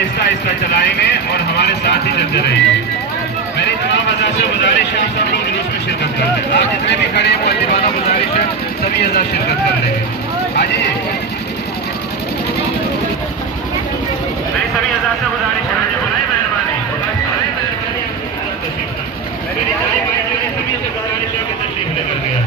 آہستہ آہستہ چلائیں گے اور ہمارے ساتھ ہی چلتے رہیں گے. میری تمام حضرات سے گزارش ہے سب لوگ جلوس میں شرکت کر لیں. آپ جتنے بھی کھڑے ہیں مؤدبانہ گزارش ہے سبھی حضرات شرکت کر لیں گے. ہاں جی میری سبھی حضرات سے گزارش ہے بلائیں مہربانی میری ساری بھائیوں نے سبھی سے گزارش ہے کہ تشریف لے کر گیا.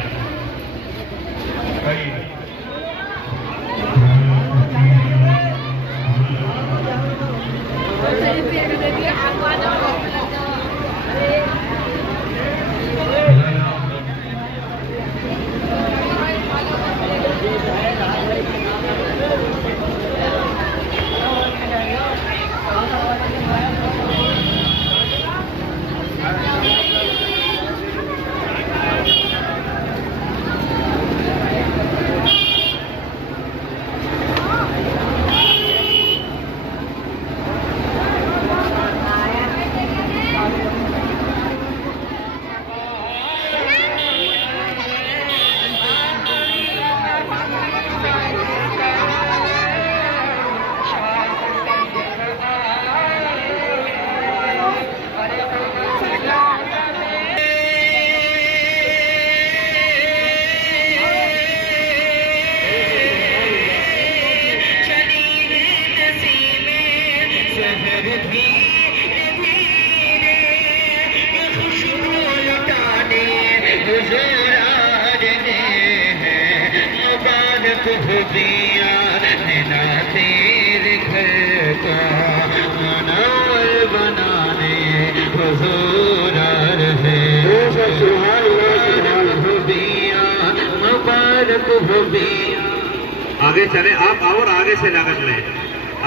آگے چلیں آپ اور آگے سے لاگت لیں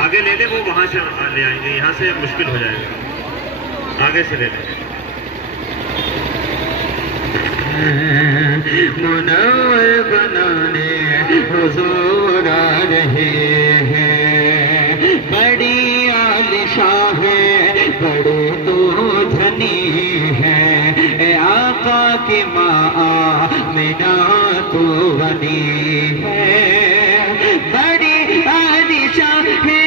آگے لے لیں وہ وہاں سے لے آئیں گے یہاں سے مشکل ہو جائے گا آگے سے لے لیں. منور بنانے حضور آ رہے ہیں بڑی عالیشان ہے بڑے تو دھنی ہے اے آقا کی ماں آمنہ تو بنی ہے بڑی عالیشان ہے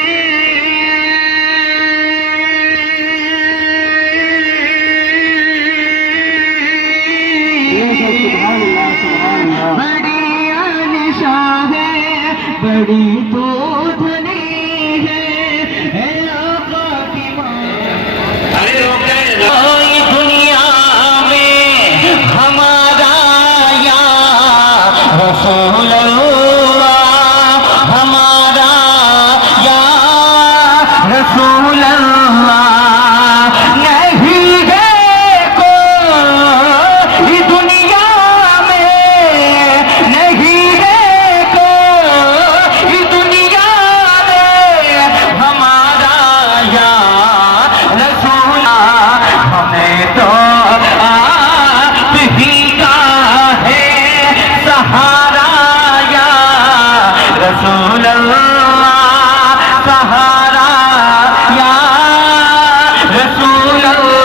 بڑی عالیشان ہے بڑی تو دھنی ہے آقا کی ماں دنیا میں ہمارا یا رسول اللہ ہمارا یا رسول اللہ نہیں ہے کوئی دنیا نہیں ہے کوئی دنیا میں ہمارا یا رسول ہمیں تو آپ ہی کا ہے سہارا یا رسول اللہ سہارا یا رسول اللہ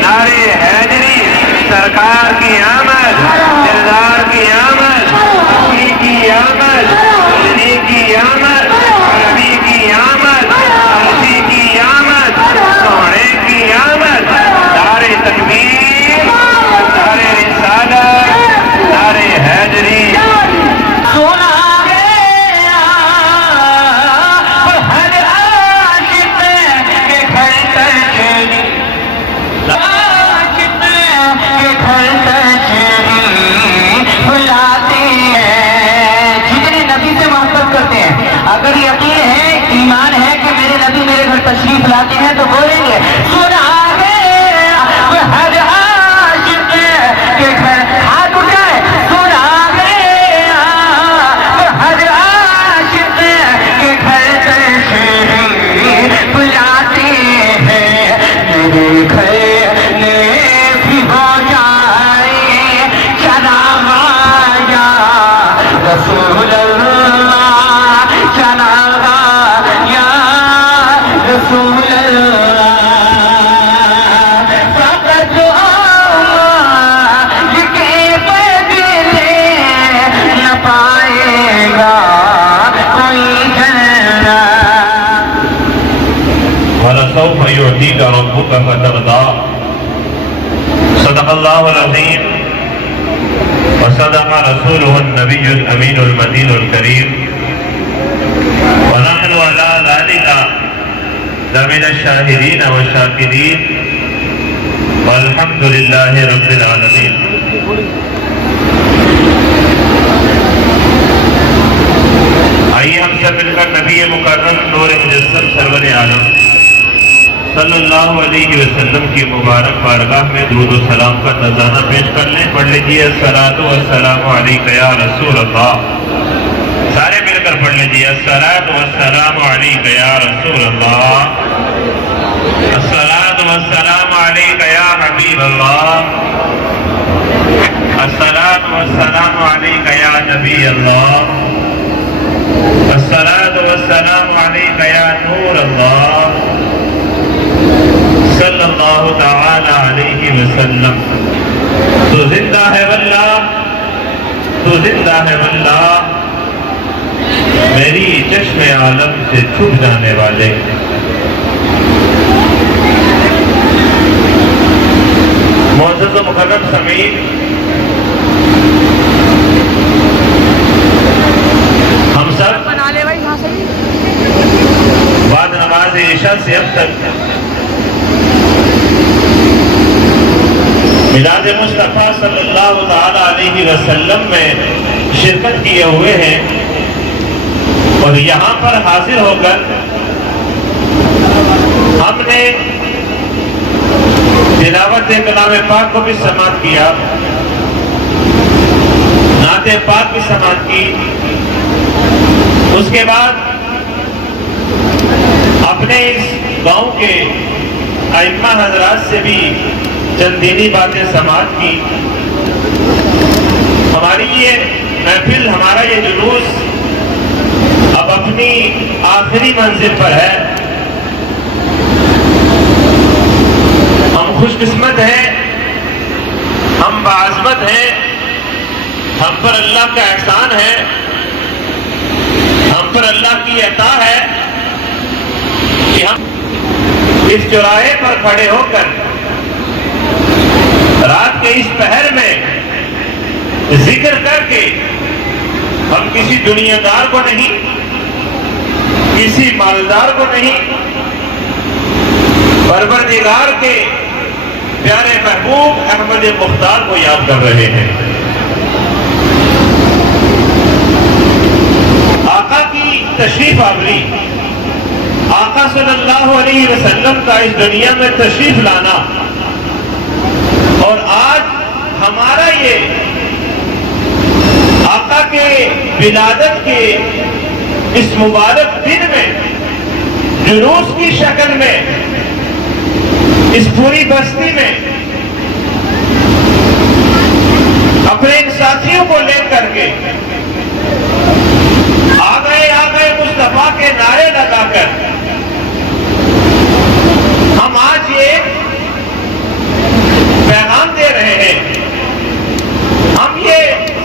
نعرے حیدری سرکار کی آمد، دلدار کی آمد، اپنی کی آمد، مدنی کی آمد، عربی کی آمد، عربی کی آمد، سونے کی آمد، دار تکبیر، دار رسالت، دار حیدری۔ سنا گیا ہر عاشق کے گھر تشریف، عاشق کے گھر تشریف لاتے ہیں۔ جتنے نبی سے محبت کرتے ہیں، اگر یقین ہے ایمان ہے کہ میرے نبی میرے گھر تشریف لاتے ہیں تو بولیں گے سنا گیا ہر عاشق کے گھر، ہاتھ اٹھائے سنا گیا ہر عاشق کے گھر تشریف لاتے ہیں۔ میرے گھر میں بھی ہو جائے چراغا یا رسول اللہ، چراغا یا رسول اللہ، فقط کے بدلے نہ پائے گا کوئی جنت۔ وَلَسَوْفَ يُعْطِيكَ رَبُّكَ فَتَرْضَىٰ۔ صدق اللہ العظیم وصدق رسوله النبی الامین المتین الکریم، ونحن على ذلك لمن الشاہدین والشاکرین، والحمد للہ رب العالمین۔ آئیے ہم سب مل کر نبی مکرم نور مجسم سرور عالم صلی اللہ علیہ وسلم کی مبارک بارگاہ میں درود و سلام کا نذرانہ پیش کر لیں۔ پڑھ لیجیے الصلاۃ والسلام علیک یا رسول اللہ، سارے مل کر پڑھ لیجیے الصلاۃ والسلام علیک یا رسول اللہ، الصلاۃ والسلام علیک یا حبیب اللہ، الصلاۃ والسلام علیک یا نبی اللہ، الصلاۃ والسلام علیک یا نور اللہ، صلی اللہ تعالی علیہ وسلم۔ تو زندہ ہے واللہ، تو زندہ ہے واللہ، میری چشم عالم سے چھپ جانے والے۔ معزز و مکرم سامعین، ہم سب بعد نماز عشاء سے اب تک میلاد مصطفیٰ صلی اللہ تعالی علیہ وسلم میں شرکت کیے ہوئے ہیں، اور یہاں پر حاضر ہو کر ہم نے تلاوت کلام پاک کو بھی سماعت کیا، نعت پاک بھی سماعت کی، اس کے بعد اپنے اس گاؤں کے ائمہ حضرات سے بھی چند دینی باتیں سماعت کی۔ ہماری یہ محفل، ہمارا یہ جلوس اب اپنی آخری منزل پر ہے۔ ہم خوش قسمت ہیں، ہم باعظمت ہیں، ہم پر اللہ کا احسان ہے، ہم پر اللہ کی عطا ہے کہ ہم اس چوراہے پر کھڑے ہو کر رات کے اس پہر میں ذکر کر کے، ہم کسی دنیا دار کو نہیں، کسی مالدار کو نہیں، پروردگار کے پیارے محبوب احمد مختار کو یاد کر رہے ہیں۔ آقا کی تشریف آوری، آقا صلی اللہ علیہ وسلم کا اس دنیا میں تشریف لانا، اور آج ہمارا یہ آقا کے ولادت کے اس مبارک دن میں جلوس کی شکل میں اس پوری بستی میں اپنے ان ساتھیوں کو لے کر کے آ گئے مصطفیٰ کے نعرے لگا کر ہم آج یہ پیغام دے رہے ہیں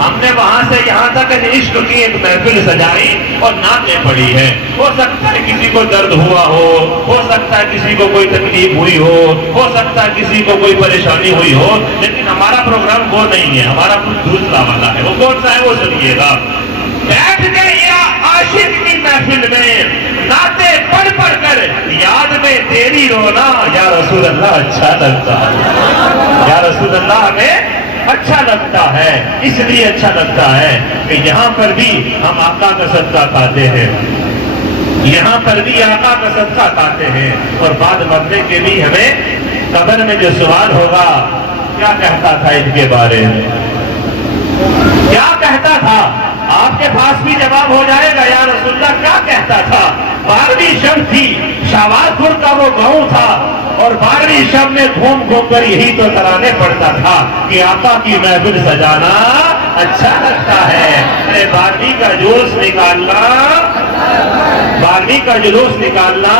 ہم نے وہاں سے یہاں تک عشق کی ایک محفل سجائی اور نعتیں پڑھی ہے. ہو سکتا ہے کسی کو درد ہوا ہو سکتا ہے کسی کو کوئی تکلیف ہوئی ہو سکتا ہے کسی کو کوئی پریشانی ہوئی ہو, لیکن ہمارا پروگرام وہ نہیں ہے, ہمارا کچھ دوسرا والا ہے. وہ کون سا ہے وہ سنیے گا. بیٹھ گئے یا عاشق کی محفل میں نعتیں پڑھ پڑھ کر یاد میں تیری رونا یا رسول اللہ اچھا لگتا ہے. یا رسول اللہ ہمیں اچھا لگتا ہے, اس لیے اچھا لگتا ہے کہ یہاں پر بھی ہم آقا کا صدقہ کھاتے ہیں, یہاں پر بھی آقا کا صدقہ کھاتے ہیں. اور بعد مرنے کے بھی ہمیں قبر میں جو سوال ہوگا کیا کہتا تھا ان کے بارے میں, کیا کہتا تھا, آپ کے پاس بھی جواب ہو جائے گا. یا رسول اللہ کیا کہتا تھا. 12ویں شب تھی, شاوازپور کا وہ گاؤں تھا, اور 12ویں شب میں گھوم گھوم کر یہی تو ترانے پڑتا تھا کہ آقا کی محفل سجانا اچھا لگتا ہے. ارے 12ویں کا جلوس نکالنا, 12ویں کا جلوس نکالنا,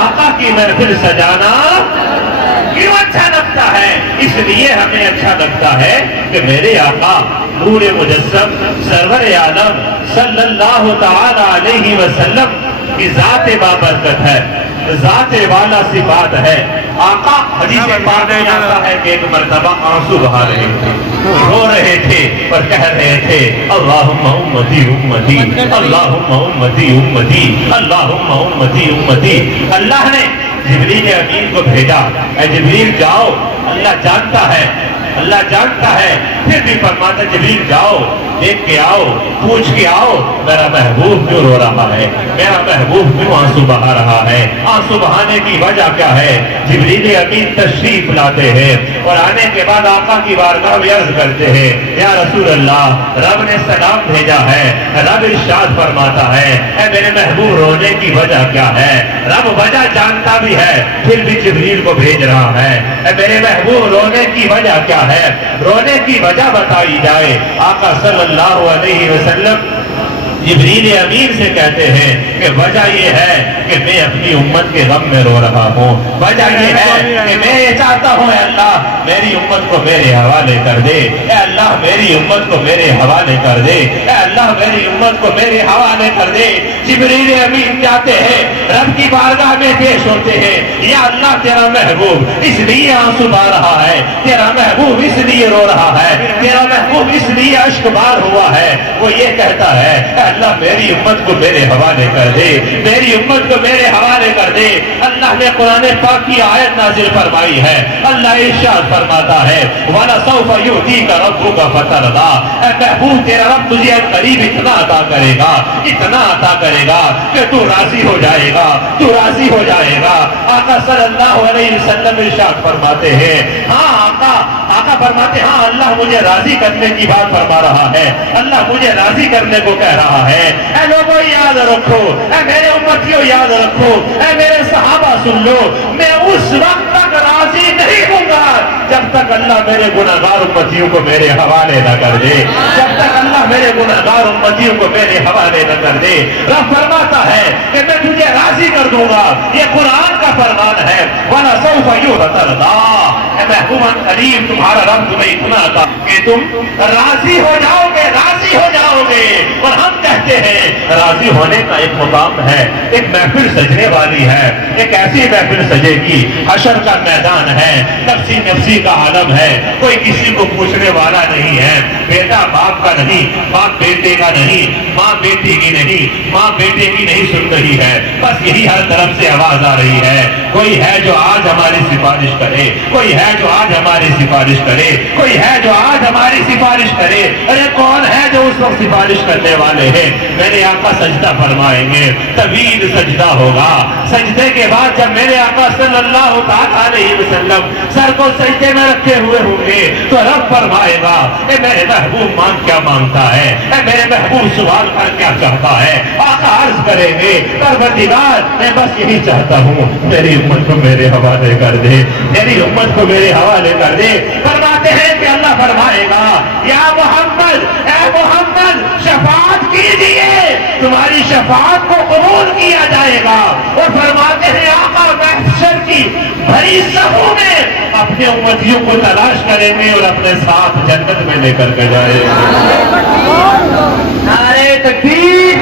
آقا کی محفل سجانا کیوں اچھا لگتا ہے. اس لیے ہمیں اچھا لگتا ہے کہ میرے آقا نور مجسم سرور عالم صلی اللہ تعالی علیہ وسلم کی ذات بابرکت ہے, ذات والا صفات ہے. آقا حدیث پاک میں آتا ہے کہ ایک مرتبہ آنسو بہا رہے تھے, رو رہے تھے اور کہہ رہے تھے اللہم امتی امتی, اللہم امتی امتی, اللہم امتی امتی. اللہ نے جبریل امین کو بھیجا, اے جبریل جاؤ, اللہ جانتا ہے, اللہ جانتا ہے. پھر بھی فرماتا جبریل جاؤ, دیکھ کے آؤ, پوچھ کے آؤ میرا محبوب کیوں رو رہا ہے, میرا محبوب کیوں آنسو بہا رہا ہے. آنسو بہانے کی وجہ کیا ہے. جبریل امین تشریف لاتے ہیں اور آنے کے بعد آقا کی بارگاہ میں عرض کرتے ہیں یا رسول اللہ رب نے سلام بھیجا ہے. رب ارشاد فرماتا ہے اے میرے محبوب رونے کی وجہ کیا ہے. رب وجہ جانتا بھی ہے پھر بھی جبریل کو بھیج رہا ہے. اے میرے محبوب رونے کی وجہ کیا ہے, رونے کی وجہ بتائی جائے. آقا صلی اللہ علیہ وسلم جبریل امین سے کہتے ہیں کہ وجہ یہ ہے کہ میں اپنی امت کے غم میں رو رہا ہوں. وجہ یہ ہے کہ میں یہ چاہتا ہوں اے اللہ میری امت کو میرے حوالے کر دے, اے اللہ میری امت کو میرے حوالے کر دے, اے اللہ میری امت کو میرے حوالے کر دے. جبریل امین جاتے ہیں, رب کی بارگاہ میں پیش ہوتے ہیں, یا اللہ تیرا محبوب اس لیے آنسو بہا رہا ہے, تیرا محبوب اس لیے رو رہا ہے, تیرا محبوب اس لیے اشک بار ہوا ہے. وہ یہ کہتا ہے اللہ میری امت کو میرے حوالے کر دے, میری امت کو میرے حوالے کر دے. اللہ نے قرآن پاک کی آیت نازل فرمائی ہے. اللہ ارشاد فرماتا ہے وَلَسَوْفَ يُؤْتِيكَ رَبُّكَ فَتَرْضَىٰ, اے محبوب تیرا رب تجھے قریب اتنا عطا کرے گا, اتنا عطا کرے گا کہ تو راضی ہو جائے گا, تو راضی ہو جائے گا. آقا صلی اللہ علیہ وسلم ارشاد فرماتے ہیں ہاں آقا فرماتے ہاں اللہ مجھے راضی کرنے کی بات فرما رہا ہے, اللہ مجھے راضی کرنے کو کہہ رہا ہے. اے لوگوں یاد رکھو, اے میرے امتیوں یاد رکھو, اے میرے صحابہ سن لو, میں اس وقت تک راضی نہیں ہوں گا جب تک اللہ میرے گناہگار امتیوں کو میرے حوالے نہ کر دے, جب تک اللہ میرے گناہگار امتیوں کو میرے حوالے نہ کر دے. رب فرماتا ہے کہ میں تجھے راضی کر دوں گا, یہ قرآن کا فرمان ہے. وَلَسَوْفَ يُعْطَىٰ, اے محبوب کریم تمہارا رب تمہیں اتنا عطا کہ تم راضی ہو جاؤ گے, راضی ہو جاؤ گے. اور ہم کہتے ہیں راضی ہونے کا ایک مقام ہے, ایک محفل سجنے والی ہے, ایک ایسی محفل سجے گی, حشر کا میدان ہے, نفسی نفسی کا عالم ہے, کوئی کسی کو پوچھنے والا نہیں ہے. بیٹا باپ کا نہیں, باپ بیٹے کا نہیں, ماں بیٹی کی نہیں, ماں بیٹے کی نہیں سن رہی ہے, بس یہی ہر طرف سے آواز آ رہی ہے کوئی ہے جو آج ہماری سفارش کرے, کوئی ہے جو آج ہماری سفارش کرے, کوئی ہے جو آج ہماری سفارش کرے. ارے کون ہے جو اس وقت سفارش کرنے والے ہیں. میرے آقا سجدہ فرمائیں گے, طویل سجدہ ہوگا. سجدے کے بعد جب میرے آقا صلی اللہ تعالی علیہ وسلم سر کو سجدے میں رکھے ہوئے ہوں گے تو رب فرمائے گا اے میرے محبوب مانگ کیا مانگتا ہے, اے میرے محبوب سوال کر کیا چاہتا ہے. آقا عرض کریں گے پروردگار میں بس یہی چاہتا ہوں میری امت کو میرے حوالے کر دے, میری امت کو میرے حوالے کر دے. فرماتے ہیں کہ اللہ فرمائے گا یا محمد, اے محمد شفاعت کیجئے تمہاری شفاعت کو قبول کیا جائے گا. اور فرماتے ہیں آقا محشر کی بھری صفوں میں اپنے امتیوں کو تلاش کریں گے اور اپنے ساتھ جنت میں لے کر کے جائیں گے. نعرہ تکبیر،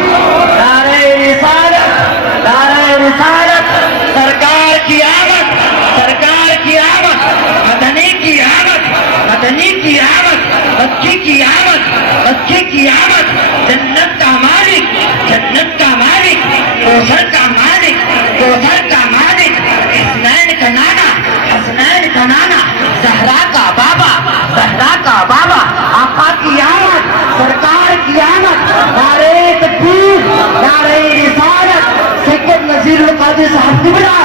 نعرہ رسالت، نعرہ رسالت. سرکار کی آمد، سرکار کی آمد، مدنی کی آمد، مدنی کی آمد، مکی کی آمد، مکی کی آمد. جنت کا مالک، جنت کا مالک، کوثر کا مالک، کوثر کا مالک. حسنین کا نانا، حسنین کا نانا، زہرا کا بابا، زہرا کا بابا. آقا کی آمد، سرکار کی آمد. نعرہ تکبیر، نعرہ رسالت. سید نذیر القادری صاحب قبلہ.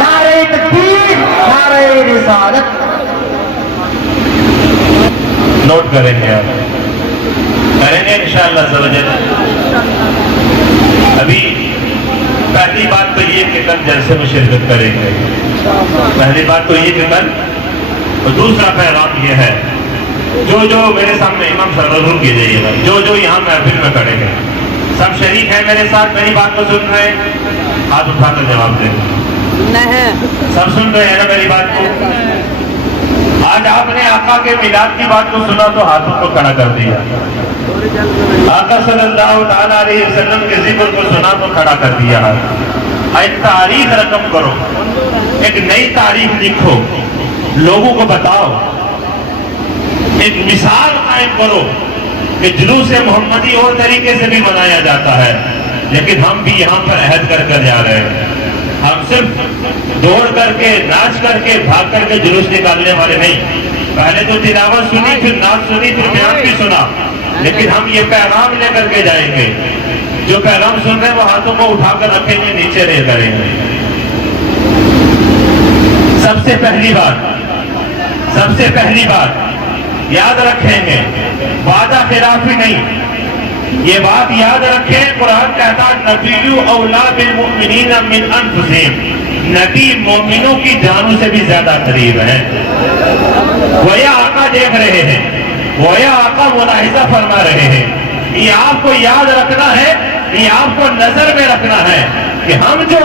نعرہ تکبیر، نعرہ رسالت. نوٹ کریں گے آپ، کریں گے انشاءاللہ زوجل. ابھی پہلی بات تو یہ کہ کل جلسے میں شرکت کریں گے. پہلی بات تو یہ کہ کل. اور دوسرا پیغام یہ ہے، جو جو میرے سامنے امام صاحب ضرور کیجیے گا، جو جو یہاں محفل میں کھڑے ہیں سب شریک ہیں میرے ساتھ، میری بات کو سن رہے ہیں؟ ہاتھ اٹھا کر جواب دیں. سب سن رہے ہیں نا میری بات کو؟ آج آپ نے آقا کے میلاد کی بات کو سنا تو ہاتھوں کو کھڑا کر دیا. آقا صلی اللہ تعالیٰ علیہ وسلم کے ذکر کو سنا تو کھڑا کر دیا. ایک تاریخ رقم کرو، ایک نئی تاریخ لکھو، لوگوں کو بتاؤ، ایک مثال قائم کرو کہ جلوس محمدی اور طریقے سے بھی منایا جاتا ہے، لیکن ہم بھی یہاں پر عہد کر کر جا رہے ہیں. ہم صرف دوڑ کر کے، ناچ کر کے، بھاگ کر کے جلوس نکالنے والے نہیں. پہلے تو تلاوت سنی، پھر نعت سنی، پھر بیان بھی سنا، لیکن ہم یہ پیغام لے کر کے جائیں گے. جو پیغام سن رہے ہیں وہ ہاتھوں کو اٹھا کر رکھیں گے، نیچے نہیں کریں گے. سب سے پہلی بات یاد رکھیں گے، وعدہ خلافی نہیں. یہ بات یاد رکھیں، قرآن کہتا نبی اولا بالمؤمنین من انفسہم، نبی مومنوں کی جانوں سے بھی زیادہ قریب ہے. گویا آقا دیکھ رہے ہیں، گویا آقا ملاحظہ فرما رہے ہیں. یہ آپ کو یاد رکھنا ہے، یہ آپ کو نظر میں رکھنا ہے کہ ہم جو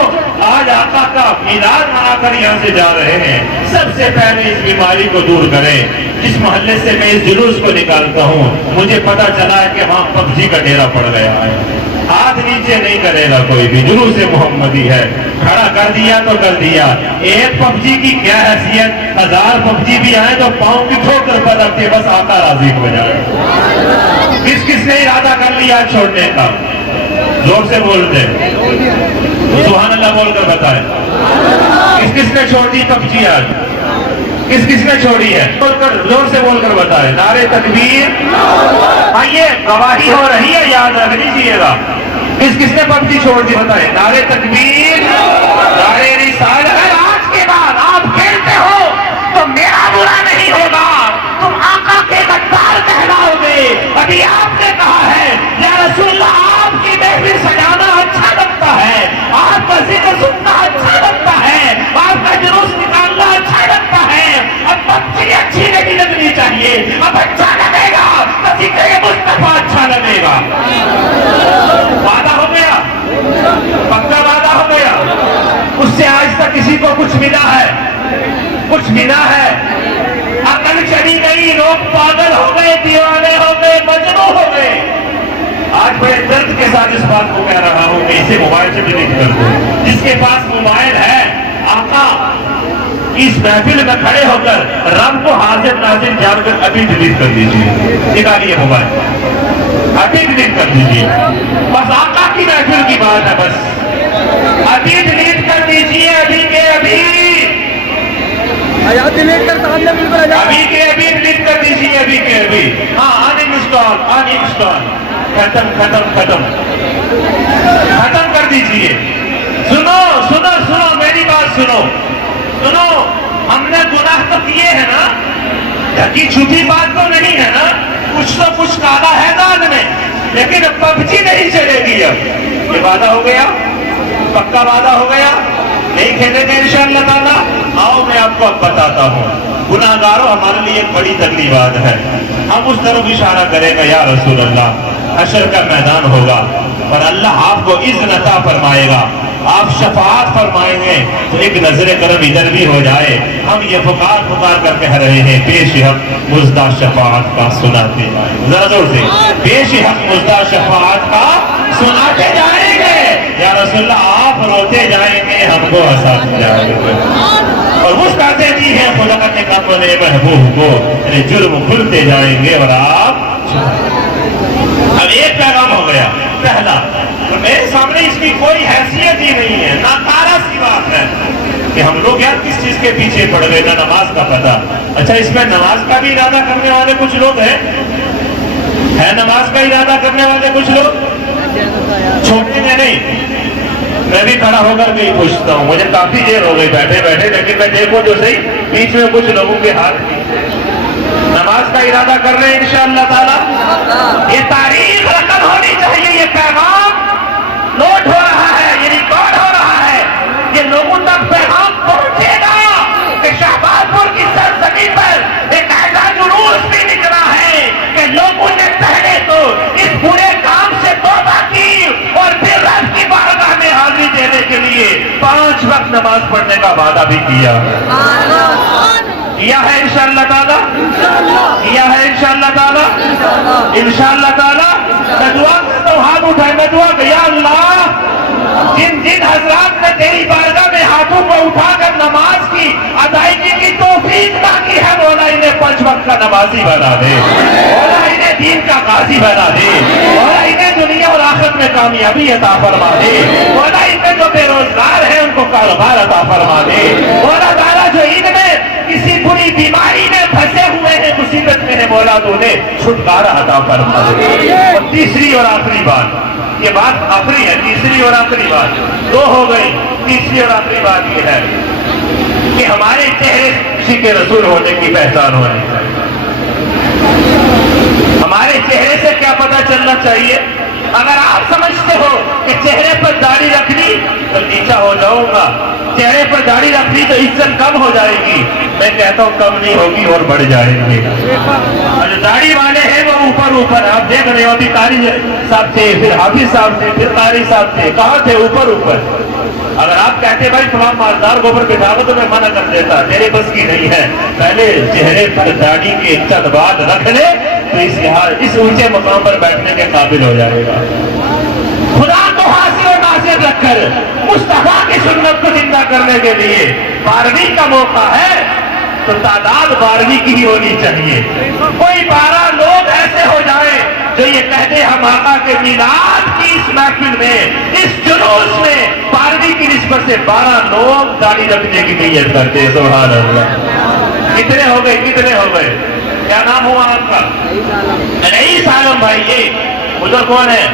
آج آقا کا میلاد منا کر یہاں سے جا رہے ہیں، سب سے پہلے اس بیماری کو دور کریں. جس محلے سے میں اس جلوس کو نکالتا ہوں، مجھے پتا چلا ہے کہ وہاں پبجی کا ڈیرا پڑ گیا ہے. ہاتھ نیچے نہیں کرے گا کوئی بھی، جلوس محمدی ہے. کھڑا کر دیا تو کر دیا. ایک پبجی کی کیا حیثیت، 1000 پبجی بھی آئے تو پاؤں کی ٹھوکر پر رکھتے، بس آقا راضی ہو جائے. کس کس نے ارادہ کر لیا چھوڑنے کا؟ زور سے بولتے سبحان اللہ بول کر بتائیں. کس کس نے چھوڑ دی پبجی آج؟ کس کس نے چھوڑی ہے؟ زور سے بول کر بتائیں. نعرہ تکبیر. آئیے گواہی ہو رہی ہے، یاد رکھ لیجیے گا. کس کس نے پبجی چھوڑ دی بتائیں. نعرہ تکبیر، نعرہ رسالت. آج کے بعد آپ کھیلتے ہو تو میرا برا نہیں ہوگا، تم آقا کے غدار کہلاؤ گے. ابھی آپ نے کہا ہے یا رسول اللہ آپ کی محفل سجانا اچھا لگتا ہے، آپ کا ذکر سننا اچھا لگتا ہے، آپ کا جلوس نکالنا اچھا لگتا ہے. اب پبجی اچھی نہیں لگنی چاہیے، اب اچھا لگے گا تو ذکر مصطفیٰ اچھا لگے گا. وعدہ ہو گیا، پکا وعدہ ہو گیا. اس سے آج تک کسی کو کچھ ملا ہے؟ کچھ ملا ہے؟ عقل چلی گئی، لوگ پاگل ہو گئے، دیوانے ہو گئے، مجنون ہو گئے. آج بڑے درد کے ساتھ اس بات کو کہہ رہا ہوں کہ اسے موبائل سے ڈیلیٹ کر دو. جس کے پاس موبائل ہے، آقا اس محفل میں کھڑے ہو کر رب کو حاضر ناظر جان کر ابھی ڈیلیٹ کر دیجیے. نکالیے موبائل، ابھی ڈیلیٹ کر دیجیے. بس آقا کی محفل کی بات ہے، بس ابھی ڈیلیٹ کر دیجیے. ابھی کے ابھی ڈیلیٹ کر ابھی کے ابھی ڈیلیٹ کر دیجیے. ابھی کے ابھی. ہاں ان انسٹال ختم کر دیجیے. سنو سنو سنو میری بات سنو سنو. ہم نے گناہ تو کیے ہیں نا، ڈھکی چھپی بات تو نہیں ہے نا. کچھ تو کچھ کالا ہے دال میں، لیکن پبجی نہیں چلے گی. اب یہ وعدہ ہو گیا، پکا وعدہ ہو گیا. نہیں کھیلیں گے انشاءاللہ تعالیٰ. آؤ میں آپ کو اب بتاتا ہوں. گناہگاروں ہمارے لیے ایک بڑی تکلیف ہے. ہم اس طرف اشارہ کریں گے یا رسول اللہ حشر کا میدان ہوگا اور اللہ آپ کو اذن عطا فرمائے گا، آپ شفاعت فرمائیں گے تو ایک نظر کرم ادھر بھی ہو جائے۔ ہم یہ پکار کر کہہ رہے ہیں پیش حق مزدہ شفاعت کا سناتے جائیں گے، ذرا زور سے پیش حق مزدہ شفاعت کا سناتے جائیں گے۔ یا رسول اللہ آپ روتے جائیں گے، ہم کو ہنساتے جائیں گے، اور مسکراتے بھی ہیں خدا نے اپنے محبوب کو، یعنی جرم کھلتے جائیں گے اور آپ۔ اب ایک پیغام ہو گیا پہلا، اور میرے سامنے اس کی کوئی حیثیت ہی نہیں ہے، ناکارہ سی بات ہے کہ ہم لوگ یار کس چیز کے پیچھے پڑ گئے، نہ نماز کا پتہ۔ اچھا اس میں نماز کا بھی ارادہ کرنے والے کچھ لوگ ہیں، ہے نماز کا ارادہ کرنے والے کچھ لوگ، چھوٹے میں نہیں، میں بھی کھڑا ہو کر کے ہی پوچھتا ہوں، مجھے کافی دیر ہو گئی بیٹھے بیٹھے، لیکن میں دیکھوں جو صحیح بیچ میں کچھ لوگوں کے ہاتھ نماز کا ارادہ کر رہے ہیں انشاءاللہ تعالی۔ یہ تاریخ رقم ہونی چاہیے، یہ پیغام نوٹ ہو رہا ہے، یہ ریکارڈ ہو رہا ہے، یہ لوگوں تک پیغام پہنچے گا کہ شہباز پور کی سرزمین پر ایک ایسا جلوس بھی نکلا ہے کہ لوگوں نے پہلے تو اس برے کام سے توبہ کی اور پھر رب کی بارگاہ میں حاضری دینے کے لیے 5 وقت نماز پڑھنے کا وعدہ بھی کیا ہے انشاءاللہ تعالی، کیا ہے انشاءاللہ تعالی، انشاءاللہ تعالی۔ میں دعا کرتا ہوں، ہاتھ اٹھائے، میں دعا کہ یا اللہ جن حضرات نے تیری بارگاہ میں ہاتھوں کو اٹھا کر نماز کی ادائیگی کی توفیق مانگی ہے، مولا انہیں 5 وقت کا نمازی بنا دے، مولا انہیں دین کا غازی بنا دے، مولا انہیں دنیا اور آخرت میں کامیابی عطا فرما دے، مولا ان میں جو بے روزگار ہیں ان کو کاروبار عطا فرما دے، مولا تعالیٰ جو ان میں کسی بری بیماری میں پھنسے ہوئے ہیں، مصیبت میں ہے، مولا تو انہیں چھٹکارا عطا فرما دے۔ اور تیسری اور آخری بات، یہ بات آخری ہے، تیسری اور آخری بات 2 ہو گئی، تیسری اور آخری بات یہ ہے کہ ہمارے چہرے کسی کے رسول ہونے کی پہچان ہونی چاہیے۔ ہمارے چہرے سے کیا پتہ چلنا چاہیے؟ اگر آپ سمجھتے ہو کہ چہرے پر داڑھی رکھنی تو نیچا ہو جاؤں گا، چہرے پر داڑھی رکھنی تو عزت کم ہو جائے گی، میں کہتا ہوں کم نہیں ہوگی اور بڑھ جائیں گے۔ اور جو داڑھی والے ہیں وہ اوپر آپ دیکھ رہے ہو، ابھی قاری صاحب تھے، پھر حافظ صاحب تھے، پھر قاری صاحب تھے، کہاں تھے؟ اوپر۔ اگر آپ کہتے بھائی تمام مالدار کو اوپر بٹھا دو تو میں منع کر دیتا، میرے بس کی نہیں ہے، پہلے چہرے پر داڑھی کے چند بات رکھ لے تو اس اونچے مقام پر بیٹھنے کے قابل ہو جائے گا۔ خدا کو حاضر و ناظر رکھ کر مصطفیٰ کی سنت کو زندہ کرنے کے لیے 12ویں کا موقع ہے تو تعداد 12ویں کی ہی ہونی چاہیے۔ کوئی 12 لوگ ایسے ہو جائیں جو یہ کہتے ہم آقا کے میلاد کی اس محفل میں، اس جلوس میں 12ویں کی نسبت سے 12 لوگ داڑھی رکھنے کی نیت کرتے ہیں۔ سبحان اللہ۔ کتنے ہو گئے؟ کیا نام ہوا آپ کا؟ رئیس عالم بھائی، یہ ادھر کون ہے؟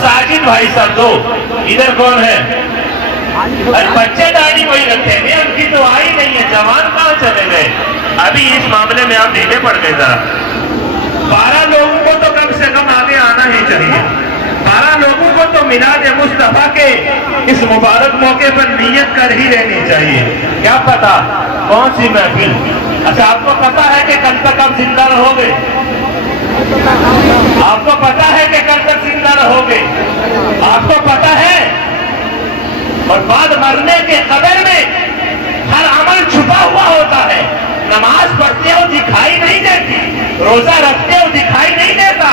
ساجد بھائی صاحب 2، ادھر کون ہے؟ بچے داڑھی وہی رکھتے ہیں، ان کی تو آئی نہیں ہے، جوان کہاں چلے گئے؟ ابھی اس معاملے میں آپ ڈھیلے پڑ گئے ذرا۔ 12 لوگوں کو تو کم سے کم آگے آنا ہی چاہیے، 12 لوگوں کو تو میلاد مصطفیٰ کے اس مبارک موقع پر نیت کر ہی رہنی چاہیے۔ کیا پتا کون سی محفل؟ اچھا آپ کو پتا ہے کہ کل تک آپ زندہ رہو گے؟ آپ کو پتا ہے کہ کل تک زندہ رہو گے؟ آپ کو پتا ہے؟ اور بعد مرنے کے قبر میں ہر عمل چھپا ہوا ہوتا ہے، نماز پڑھتے ہو دکھائی نہیں دیتی، روزہ رکھتے ہو دکھائی نہیں دیتا،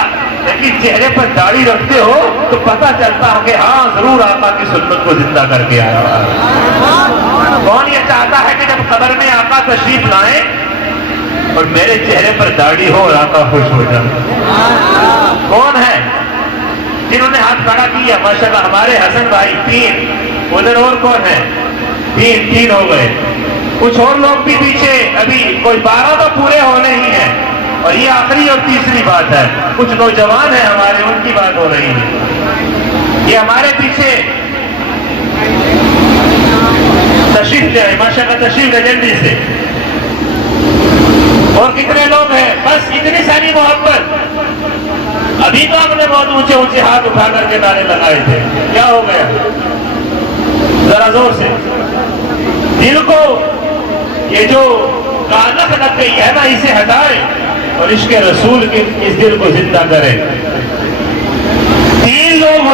لیکن چہرے پر داڑھی رکھتے ہو تو پتہ چلتا ہے کہ ہاں ضرور آقا کی سنت کو زندہ کر کے آیا ہوا۔ کون یہ چاہتا ہے کہ جب قبر میں آقا تشریف لائیں اور میرے چہرے پر داڑھی ہو اور آقا خوش ہو جائے؟ کون ہے جنہوں نے ہاتھ کھڑا کیا؟ ماشاءاللہ ہمارے حسن بھائی 3، ادھر اور کون ہے؟ 3 ہو گئے، کچھ اور لوگ بھی پیچھے، ابھی کوئی 12 تو پورے ہونے ہی ہیں۔ اور یہ آخری اور تیسری بات ہے، کچھ نوجوان ہیں ہمارے، ان کی بات ہو رہی ہے، یہ ہمارے پیچھے تشریف لے آئے، ماشاءاللہ تشریف لے جلدی سے۔ اور کتنے لوگ ہیں؟ بس اتنی ساری محبت۔ ابھی تو ہم نے بہت اونچے ہاتھ اٹھا کر کے نعرے لگائے تھے، کیا ہو گیا؟ ذرا زور سے دل کو یہ جو کانک لگ گئی ہے نا، اسے ہٹائے اور عشق رسول کے اس دل کو زندہ کرے۔